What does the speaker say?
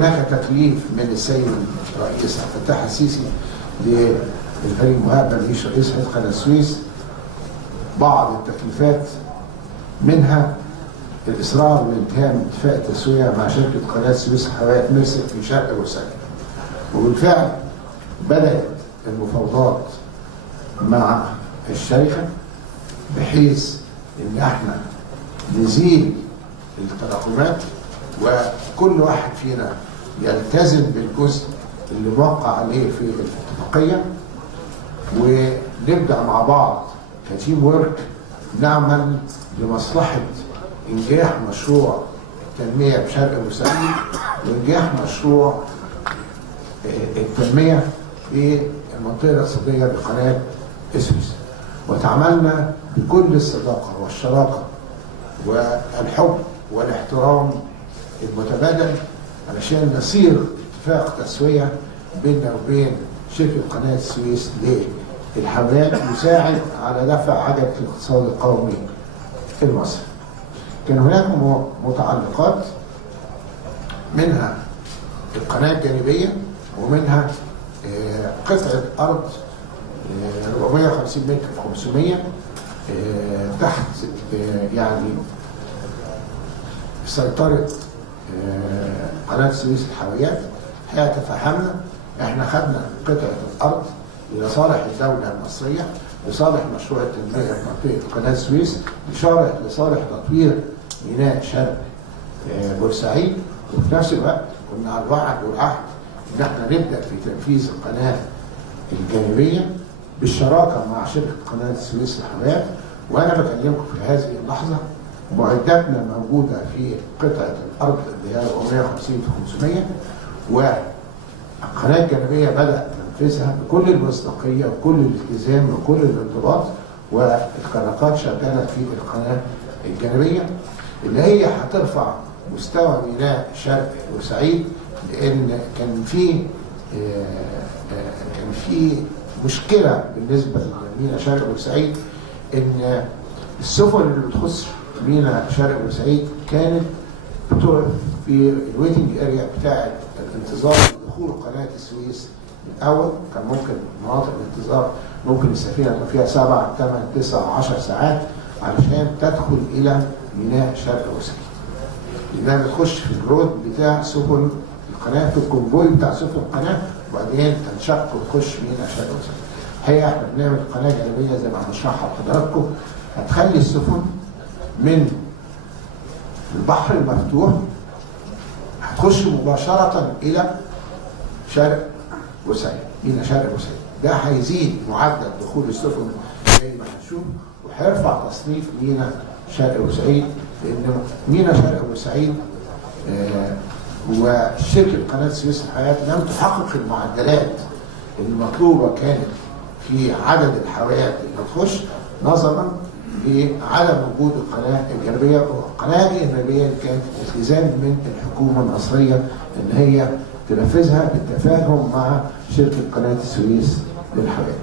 هناك تكليف من السيد الرئيس عبد الفتاح السيسي للفريق مهاب رئيس هيئة قناة السويس بعض التكليفات، منها الإصرار بانتهاء اتفاق التسوية مع شركة قناة السويس حوائط مرسك في شرق بورسعيد. وبالفعل بدأت المفاوضات مع الشركة بحيث إن احنا نزيل التراكمات وكل واحد فينا يلتزم بالجزء اللي موقع عليه في الاتفاقية، ونبدأ مع بعض كتيم ورك نعمل لمصلحة إنجاح مشروع التنمية بشرق بورسعيد وإنجاح مشروع التنمية في المنطقة الاقتصادية بقناة السويس. وتعاملنا بكل الصداقة والشراكة والحب والاحترام المتبادل علشان نصير اتفاق تسوية بيننا وبين شركة قناة السويس للحملات يساعد على دفع عجلة الاقتصاد القومي المصري. كان هناك متعلقات منها القناة الجانبية ومنها قطعة أرض 450 متر في 500 تحت يعني سيطرة قناة السويس الحاويات. الحقيقة تفهمنا، احنا خدنا قطعة الأرض لصالح الدولة المصرية لصالح مشروع التنمية في منطقة قناة السويس لصالح تطوير ميناء شرق بورسعيد. وفي نفس الوقت كنا على الوعد والعهد ان احنا نبدأ في تنفيذ القناة الجانبية بالشراكة مع شركة قناة السويس الحاويات. وانا بكلمكم في هذه اللحظة معداتنا موجودة في قطعة الأرض اللي هي 450 في 500، والقناة الجانبية بدأ تنفيذها بكل المصداقية وكل الالتزام وكل الانضباط، والكركات شغالة في القناة الجانبية اللي هي هترفع مستوى ميناء شرق بورسعيد. لأن كان في مشكلة بالنسبة لميناء شرق بورسعيد، إن السفن اللي بتخش ميناء شرق بورسعيد كانت بتقف في الويتنج اريا بتاعه الانتظار لدخول قناه السويس. الاول كان ممكن مناطق الانتظار ممكن السفينه يبقى فيها 7 8 9 10 ساعات علشان تدخل الى ميناء شرق بورسعيد، لانها بتخش في الجرود بتاع سفن القناه، في الكونفوي بتاع سفن القناه، وبعدين تنشق وتخش ميناء شرق بورسعيد. الحقيقه احنا بنعمل قناه جانبيه زي ما هنشرحها لحضراتكم هتخلي السفن من البحر المفتوح هتخش مباشرة إلى شرق بورسعيد، ميناء شرق بورسعيد. ده هيزيد معدل دخول السفن زي ما هنشوف، وهيرفع تصنيف ميناء شرق بورسعيد، لأن ميناء شرق بورسعيد وشركة قناة السويس الحاويات لم تحقق المعدلات المطلوبة كانت في عدد الحاويات اللي هتخش نظرا لعدم وجود القناة الجانبية. والقناة الجانبية كانت التزام من الحكومة المصرية ان هي تنفذها بالتفاهم مع شركة قناة السويس للحاويات.